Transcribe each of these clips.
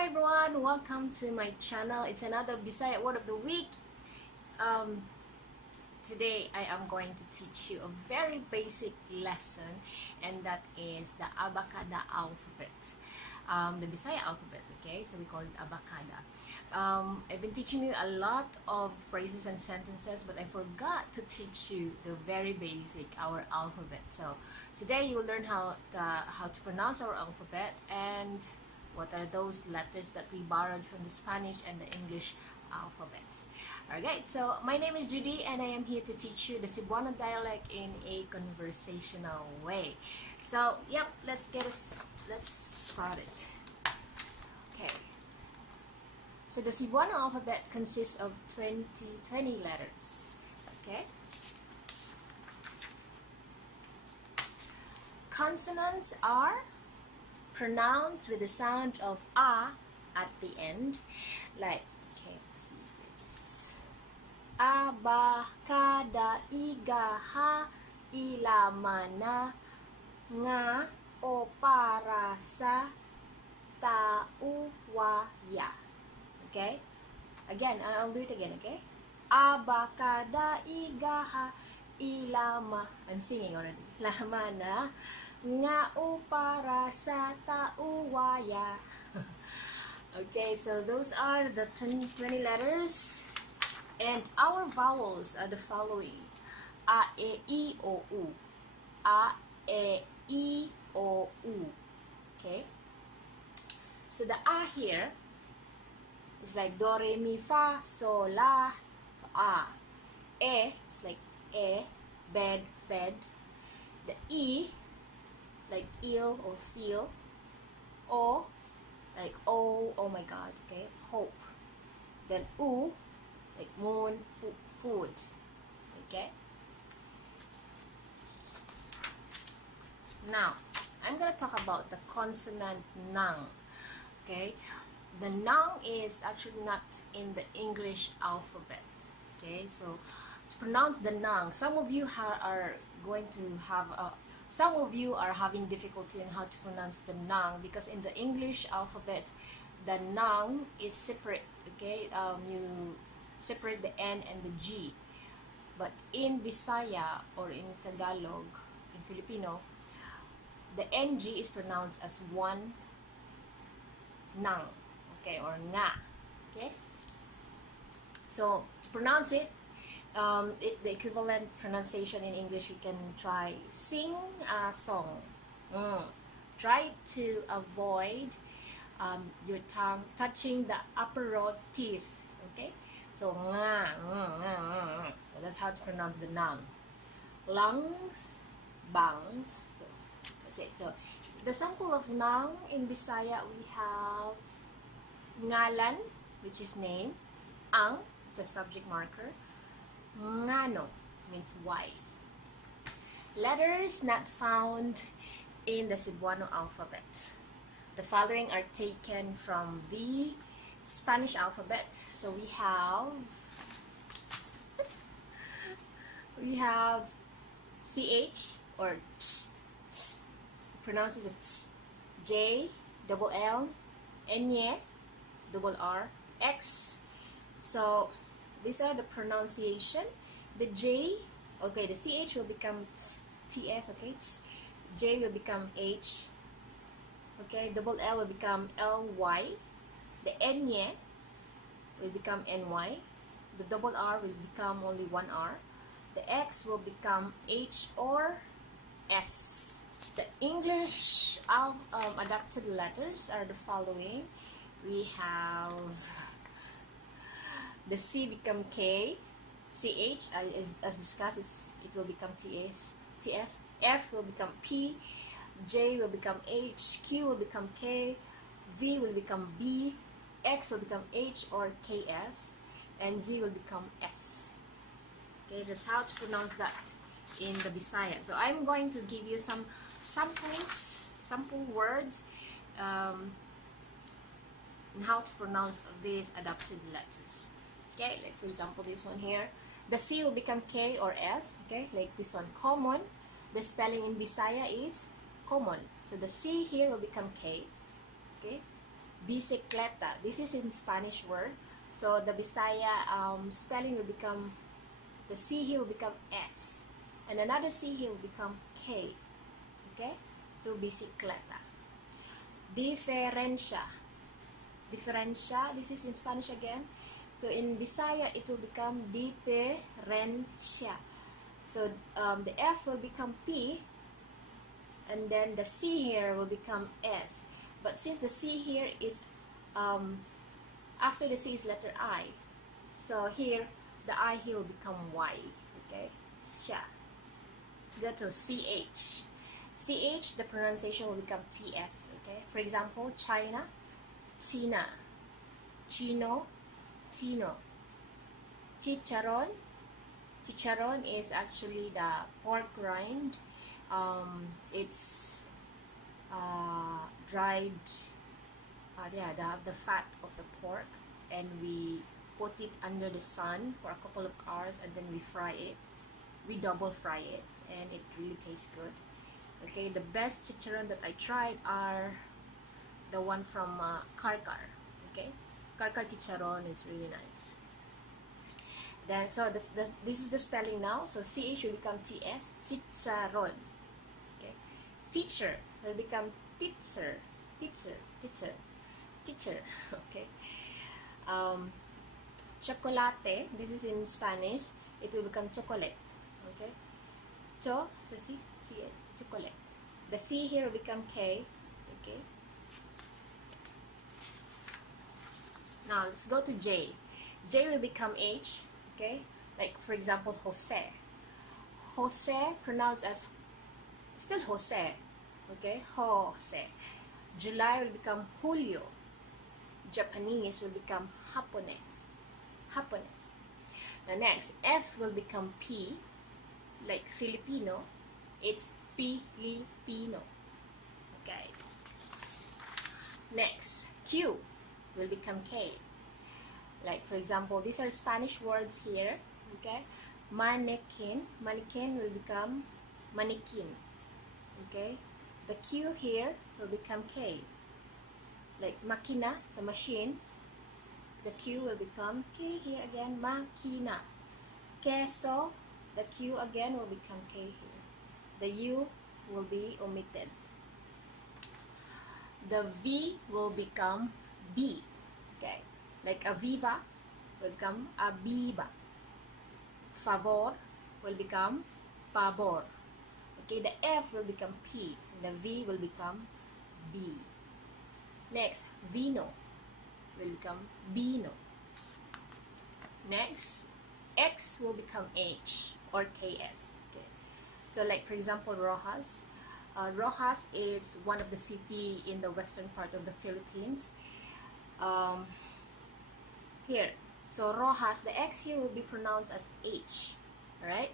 Hi everyone, welcome to my channel. It's another Bisaya word of the week. Today I am going to teach you a very basic lesson, and that is the Abacada alphabet. The Bisaya alphabet, okay? So we call it Abacada. I've been teaching you a lot of phrases and sentences, but I forgot to teach you the very basic, our alphabet. So today you will learn how to pronounce our alphabet and what are those letters that we borrowed from the Spanish and the English alphabets. Alright, so my name is Judy and I am here to teach you the Cebuano dialect in a conversational way. So, yep, let's start it. Okay. So the Cebuano alphabet consists of 20 letters. Okay? Consonants are pronounced with the sound of a at the end, like, okay, let's see this. Abacada, igaha, ilamana, nga, o para sa, tauwaya. Okay? Again, I'll do it again, okay? Abacada, igaha, ilama. I'm singing already. Lamana, nga para sa tauwaya. Okay, so those are the 20 letters, and our vowels are the following: a, e, I, o, u. A, e, I, o, u. Okay, so the a here is like do, re, mi, fa, sol, la. So a. E, it's like e, bed, fed. The I, like ill or feel. O, like oh my god, okay, hope. Then u, like moon, food. Okay, now I'm gonna talk about the consonant nang. Okay, the nang is actually not in the English alphabet. Okay, so to pronounce the nang, some of you are going to have some of you are having difficulty in how to pronounce the nang, because in the English alphabet the nang is separate. Okay, you separate the N and the G, but in Bisaya or in Tagalog, in Filipino, the NG is pronounced as one nang, okay, or nga. Okay, so to pronounce it, the equivalent pronunciation in English, you can try sing a song. Try to avoid your tongue touching the upper row teeth. Okay, so nga. So that's how to pronounce the nang. Lungs, bangs. So that's it. So the sample of nang in Bisaya, we have ngalan, which is name. Ang, it's a subject marker. Ngano means why. Letters not found in the Cebuano alphabet. The following are taken from the Spanish alphabet. So we have CH or ch, pronounces as ch, J, double L, Nye, double R, X. So these are the pronunciation. The J, okay, the CH will become TS, okay, J will become H, okay, double L will become LY, the Nye will become NY, the double R will become only one R, the X will become H or S. The English adapted letters are the following. We have the C become K, CH, as discussed, it will become TS, F will become P, J will become H, Q will become K, V will become B, X will become H or KS, and Z will become S. Okay, that's how to pronounce that in the Bisaya. So I'm going to give you some sample words on how to pronounce these adapted letters. Okay, like for example this one here, the C will become K or S. Okay, like this one, common. The spelling in Bisaya is common. So the C here will become K. Okay, bicicleta. This is in Spanish word. So the Bisaya spelling will become, the C here will become S. And another C here will become K. Okay? So bicicleta. Diferencia. Diferencia, this is in Spanish again. So in Bisaya, it will become diferencia. So the F will become P, and then the C here will become S. But since the C here is, after the C is letter I, so here, the I here will become Y, okay? Sha. So that's a CH. CH, the pronunciation will become TS, okay? For example, China, China. Chino, Chino. Chicharon. Chicharon is actually the pork rind. It's dried, the fat of the pork, and we put it under the sun for a couple of hours, and then we fry it. We double fry it, and it really tastes good. Okay, the best chicharon that I tried are the one from Karkar. Okay, Karkar chicharon is really nice. Then, so this is the spelling now. So CH will become TS, chicharon. Okay, teacher will become teacher, teacher, teacher, teacher. Okay, chocolate. This is in Spanish. It will become chocolate. Okay, so see, chocolate. The C here will become K. Okay. Now let's go to J. J will become H. Okay, like for example, Jose. Jose pronounced as still Jose. Okay, Jose. July will become Julio. Japanese will become Japones. Japones. Now next, F will become P. Like Filipino, it's Filipino. Okay. Next, Q will become K. Like for example, these are Spanish words here. Okay, mannequin. Mannequin will become mannequin. Okay, the Q here will become K. Like makina, it's a machine. The Q will become K here again, makina. Queso, the Q again will become K here. The U will be omitted. The V will become B. Okay, like Aviva will become Abiba. Favor will become Pabor. Okay, the F will become P. The V will become B. Next, Vino will become Bino. Next, X will become H or KS. Okay. So like for example, Rojas. Rojas is one of the city in the western part of the Philippines. Here, so Rojas, the X here will be pronounced as H, right?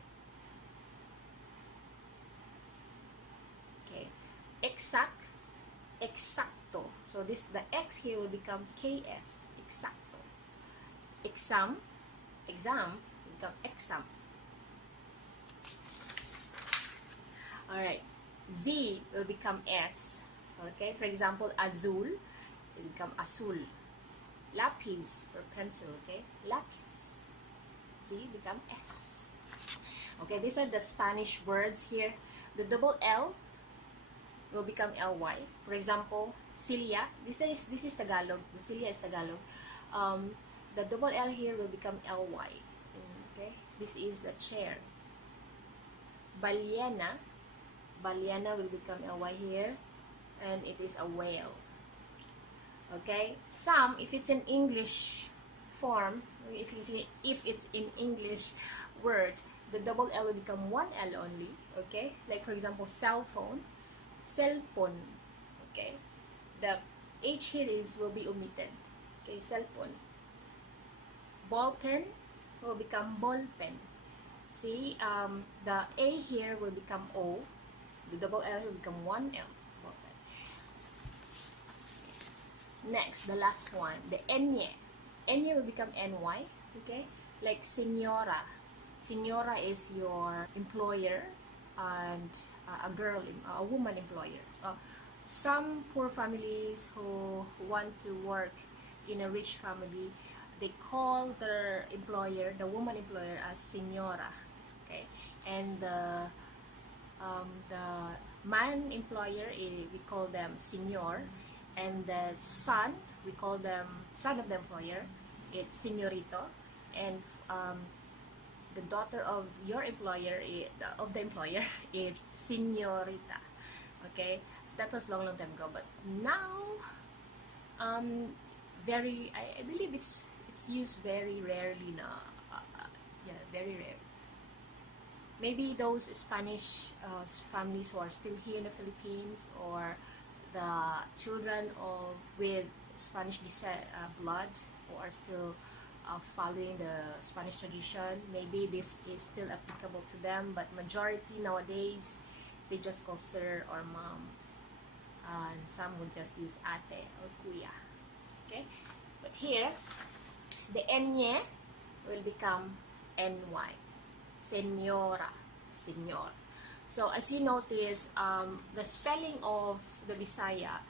Okay, exact, exacto. So the X here will become KS, exacto. Exam, exam will become exam. All right, Z will become S. Okay, for example, azul will become azul. Lapis or pencil, okay? Lapis. Z become S. Okay, these are the Spanish words here. The double L will become LY. For example, Celia. This is Tagalog. The Celia is Tagalog. The double L here will become LY. Okay, this is the chair. Ballena. Ballena will become LY here, and it is a whale. Okay, some, if it's in English form, if it's in English word, the double L will become one L only. Okay, like for example, cell phone, cellphone. Okay, the H here will be omitted. Okay, cellphone. Ball pen will become ball pen. See, the A here will become O, the double L will become one L. Next, the last one, the Enye. Enye will become NY, okay? Like Senora. Senora is your employer and a woman employer. some poor families who want to work in a rich family, they call their employer, the woman employer, as señora, okay, and the man employer, we call them señor, and the son, we call them son of the employer, it's señorito, and the daughter of your employer, of the employer, is señorita. Okay, that was long time ago, but now I believe it's used very rarely now. Yeah, very rare. Maybe those Spanish families who are still here in the Philippines, or the children of with Spanish blood, who are still following the Spanish tradition, maybe this is still applicable to them, but majority nowadays, they just call sir or mom, and some would just use ate or kuya. Okay, but here the nye will become ny, señora, señor. So as you notice, the spelling of the Bisaya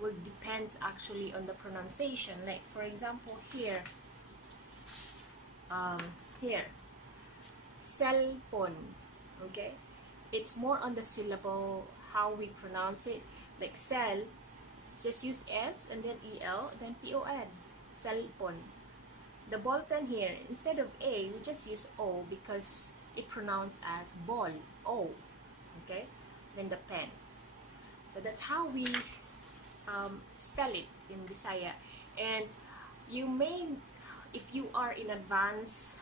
will depends actually on the pronunciation. Like for example here, cellphone, okay, it's more on the syllable, how we pronounce it. Like cell, just use S and then EL, then PON, cellphone. The ball pen here, instead of A, we just use O because it pronounced as ball, O, okay, then the pen. So that's how we spell it in Bisaya. And you may, if you are in advanced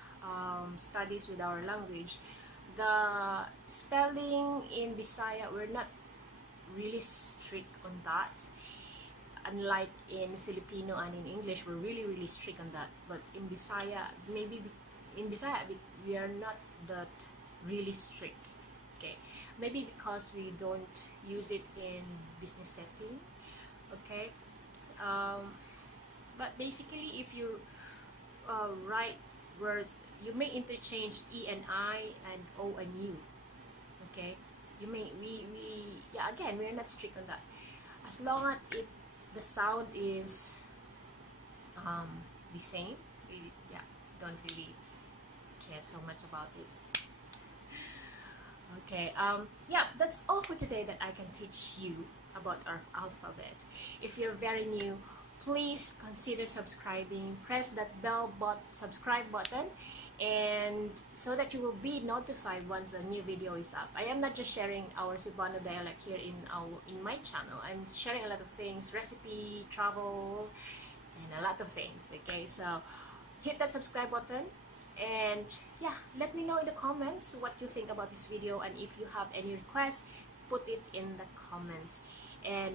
studies with our language, the spelling in Bisaya, we're not really strict on that. Unlike in Filipino and in English, we're really strict on that. But in Bisaya, maybe in Bisaya, we are not that really strict. Okay, maybe because we don't use it in business setting. Okay, but basically, if you write words, you may interchange E and I and O and U. Okay, you may yeah, again, we're not strict on that, as long as the sound is the same. We, yeah, don't really care so much about it. Okay, yeah, that's all for today that I can teach you about our alphabet. If you're very new, please consider subscribing. Press that subscribe button, and so that you will be notified once a new video is up. I am not just sharing our Cebuano dialect here in my channel. I'm sharing a lot of things, recipe, travel, and a lot of things. Okay, so hit that subscribe button, and yeah, let me know in the comments what you think about this video, and if you have any requests, put it in the comments. And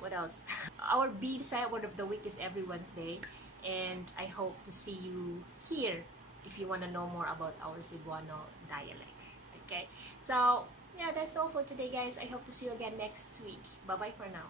what else? Our Bisaya word of the week is every Wednesday, and I hope to see you here if you want to know more about our Cebuano dialect. Okay, so yeah, that's all for today, guys. I hope to see you again next week. Bye bye for now.